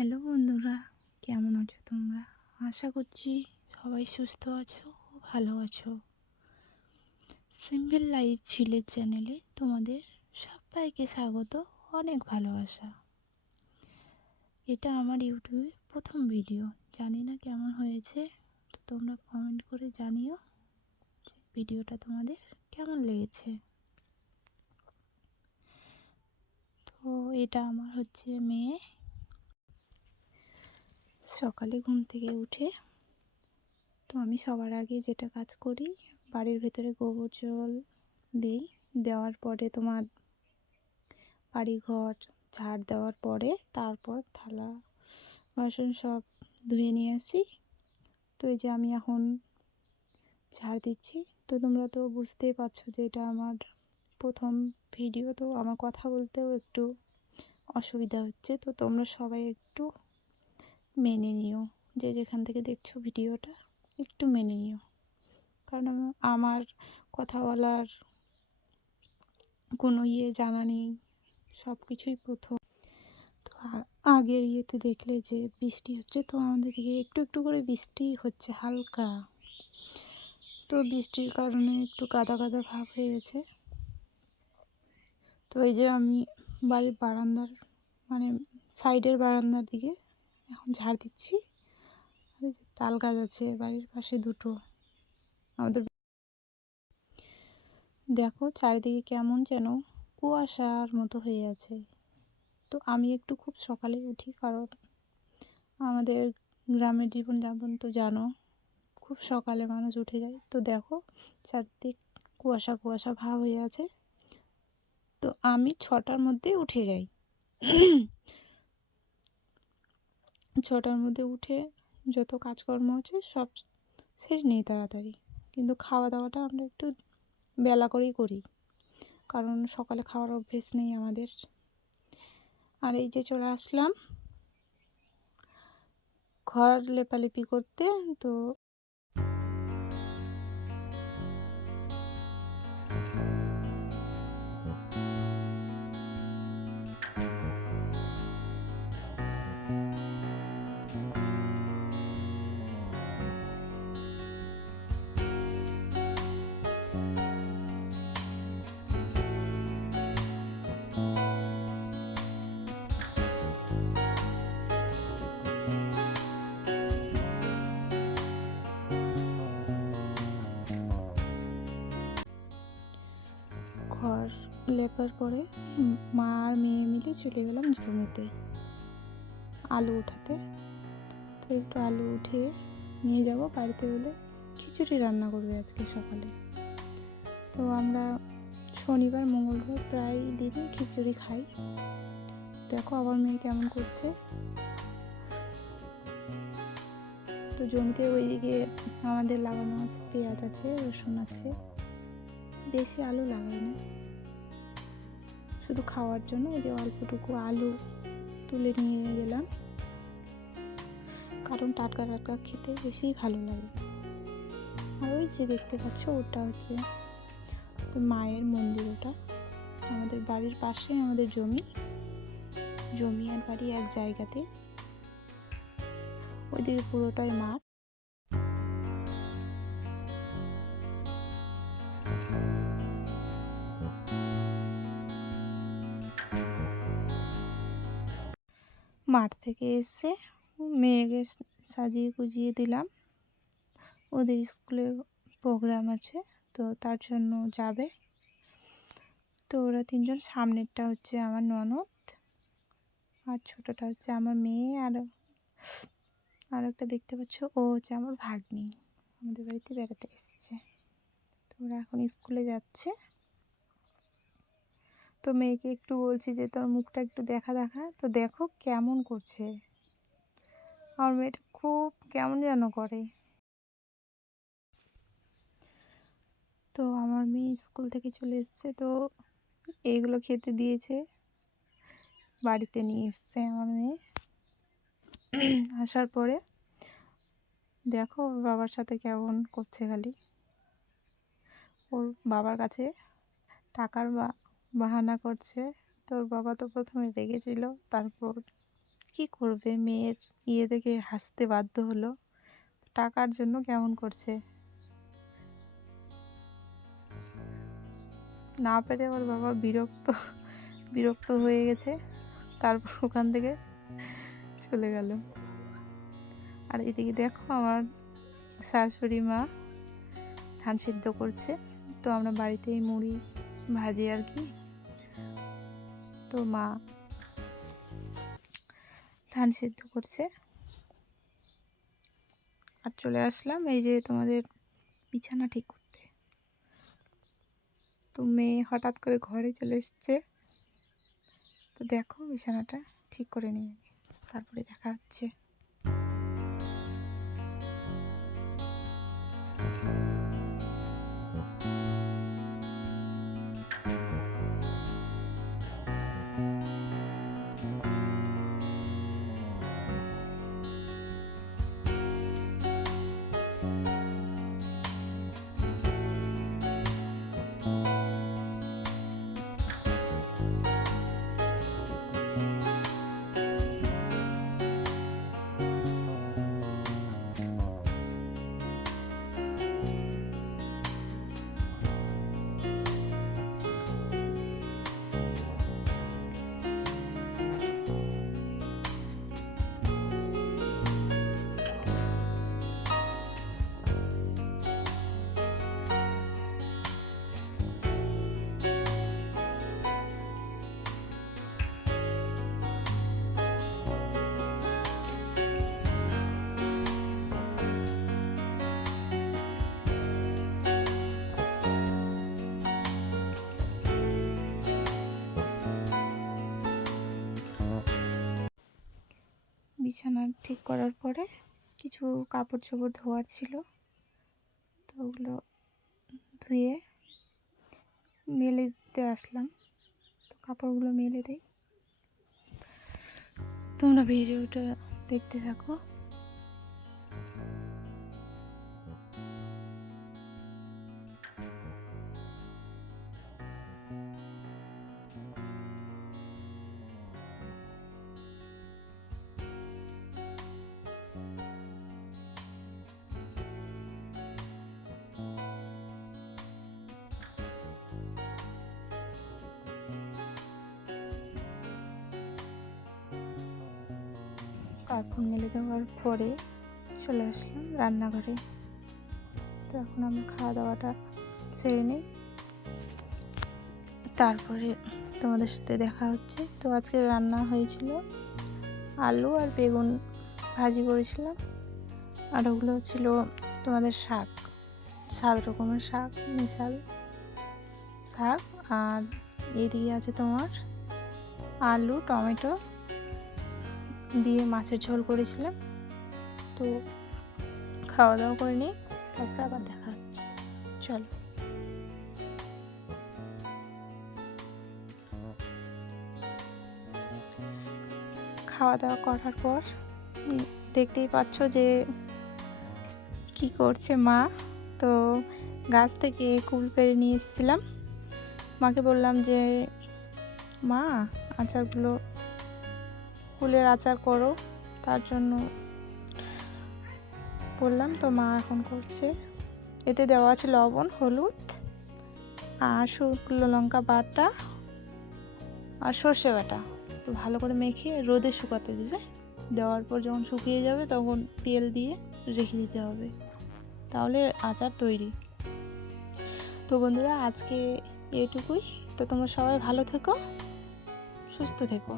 Hello বন্ধুরা, কেমন আছো তোমরা? আশা করছি সবাই সুস্থ আছো ও ভালো আছো। সিম্পল লাইফ ভিলেজ চ্যানেলে তোমাদের সবাইকে স্বাগত, অনেক ভালোবাসা। এটা আমার ইউটিউবে প্রথম ভিডিও, জানি না কেমন হয়েছে, তো তোমরা কমেন্ট করে জানিও যে ভিডিওটা তোমাদের কেমন লেগেছে। তো এটা আমার হচ্ছে মেয়ে। সকালে ঘুম থেকে উঠে তো আমি সবার আগে যেটা কাজ করি, বাড়ির ভেতরে গোবর জল দিই। দেওয়ার পরে তোমার বাড়িঘর ঝাড় দেওয়ার পরে তারপর থালা বাসন সব ধুয়ে নিয়ে আসি। তো এই যে আমি এখন ঝাড় দিচ্ছি। তো তোমরা তো বুঝতেই পারছো যে এটা আমার প্রথম ভিডিও, তো আমার কথা বলতেও একটু অসুবিধা হচ্ছে। তো তোমরা সবাই একটু মেনে নিও, যে যেখান থেকে দেখছো ভিডিওটা একটু মেনে নিও, কারণ আমার কথা বলার কোনো জানা নেই, সব কিছুই প্রথম। তো আগের দেখলে যে বৃষ্টি হচ্ছে, তো আমাদের দিকে একটু একটু করে বৃষ্টি হচ্ছে হালকা। তো বৃষ্টির কারণে একটু কাদা কাদা ভাব হয়ে গেছে। তো এই যে আমি বাড়ির বারান্দার মানে সাইডের বারান্দার দিকে এখন ঝাড় দিচ্ছি। আর এই যে তাল গাছ আছে বাড়ির পাশে দুটো। আমাদের দেখো চারিদিকে কেমন যেন কুয়াশার মতো হয়ে আছে। তো আমি একটু খুব সকালে উঠি, কারণ আমাদের গ্রামের জীবনযাপন তো জানো, খুব সকালে মানুষ উঠে যায়। তো দেখো চারদিক কুয়াশা কুয়াশা ভাব হয়ে আছে। তো আমি 6টার মধ্যে উঠে যাই। 6টার মধ্যে উঠে যত কাজকর্ম আছে সব সেরে নিই তাড়াতাড়ি। কিন্তু খাওয়া দাওয়াটা আমরা একটু বেলা করেই করি, কারণ সকালে খাওয়ার অভ্যেস নেই আমাদের। আর এই যে চলে আসলাম ঘর লেপালেপি করতে। তো ঘর লেপার পরে মা আর মেয়ে মিলে চলে গেলাম জমিতে আলু উঠাতে। তো একটু আলু উঠিয়ে নিয়ে যাব বাড়িতে, বলে খিচুড়ি রান্না করবে আজকে সকালে। তো আমরা শনিবার মঙ্গলবার প্রায় দিনই খিচুড়ি খাই। দেখো আবার মেয়ে কেমন করছে। তো জমিতে ওইদিকে আমাদের লাগানো আছে, পেঁয়াজ আছে, রসুন আছে, বেশি আলু লাগাইনি, শুধু খাওয়ার জন্য এই যে অল্পটুকু আলু তুলে নিয়ে গেলাম, কারণ টাটকা টাটকা খেতে বেশি ভালো লাগে। আর ওই যে দেখতে পাচ্ছ ওটা হচ্ছে মায়ের মন্দির। ওটা আমাদের বাড়ির পাশে, আমাদের জমি আর বাড়ি এক জায়গাতে। ওইদিকে পুরোটাই মাঠ। মাঠ থেকে এসে মেয়েকে সাজিয়ে গুজিয়ে দিলাম, ওদের স্কুলের প্রোগ্রাম আছে, তো তার জন্য যাবে। তো ওরা তিনজন, সামনেরটা হচ্ছে আমার ননদ, আর ছোটোটা হচ্ছে আমার মেয়ে, আর একটা দেখতে পাচ্ছ ও হচ্ছে আমার ভাগ্নি, আমাদের বাড়িতে বেড়াতে এসেছে। তো ওরা এখন স্কুলে যাচ্ছে। তো মেয়েকে একটু বলছি যে তোর মুখটা একটু দেখা। তো দেখো কেমন করছে, আমার মেয়েটা খুব কেমন যেন করে। তো আমার মেয়ে স্কুল থেকে চলে এসছে, তো এইগুলো খেতে দিয়েছে, বাড়িতে নিয়ে এসছে আমার মেয়ে। আসার পরে দেখো ওর বাবার সাথে কেমন করছে, খালি ওর বাবার কাছে টাকার বাহানা করছে। তোর বাবা তো প্রথমে রেগেছিল, তারপর কি করবে, মেয়ের ইয়ে দেখে হাসতে বাধ্য হলো। টাকার জন্য কেমন করছে, না পেরে আমার বাবা বিরক্ত হয়ে গেছে, তারপর ওখান থেকে চলে গেল। আর এদিকে দেখো আমার শাশুড়ি মা ধান সিদ্ধ করছে। তো আমরা বাড়িতেই মুড়ি ভাজি আর কি। তো মা ধান সিদ্ধ করছে আর চলে আসলাম এই যে তোমাদের বিছানা ঠিক করতে। তো মেয়ে হঠাৎ করে ঘরে চলে এসছে। তো দেখো বিছানাটা ঠিক করে নিয়ে তারপরে দেখা হচ্ছে। বিছানা ঠিক করার পরে কিছু কাপড় চোপড় ধোয়ার ছিল, তো ওগুলো ধুয়ে মেলে দিতে আসলাম। তো কাপড়গুলো মেলে দিই, তোমরা ভিডিওটা দেখতে থাকো। কাপড় মেলে দেওয়ার পরে চলে আসলাম রান্নাঘরে। তো এখন আমি খাওয়া দাওয়াটা সেরে নিই, তারপরে তোমাদের সাথে দেখা হচ্ছে। তো আজকে রান্না হয়েছিল আলু আর বেগুন ভাজি করেছিলাম, আর ওগুলো ছিল তোমাদের শাক, 7 রকমের শাক, মিশাল শাক। আর এদিকে আছে তোমার আলু টমেটো দিয়ে মাছের ঝোল করেছিলাম। তো খাওয়া দাওয়া করে নিই, তারপরে আবার দেখা হচ্ছে। চলো। খাওয়া দাওয়া করার পর দেখতেই পাচ্ছ যে কি করছে মা। তো গাছ থেকে কুল পেড়ে নিয়ে এসেছিলাম, মাকে বললাম যে মা আচারগুলো, কুলের আচার করো, তার জন্য বললাম। তো মা এখন করছে। এতে দেওয়া আছে লবণ, হলুদ আর শুকনো লঙ্কা বাটা আর সর্ষে বাটা। তো ভালো করে মেখে রোদে শুকাতে দেবে। দেওয়ার পর যখন শুকিয়ে যাবে তখন তেল দিয়ে রেখে দিতে হবে, তাহলে আচার তৈরি। তো বন্ধুরা আজকে এটুকুই। তো তোমরা সবাই ভালো থেকো, সুস্থ থেকো।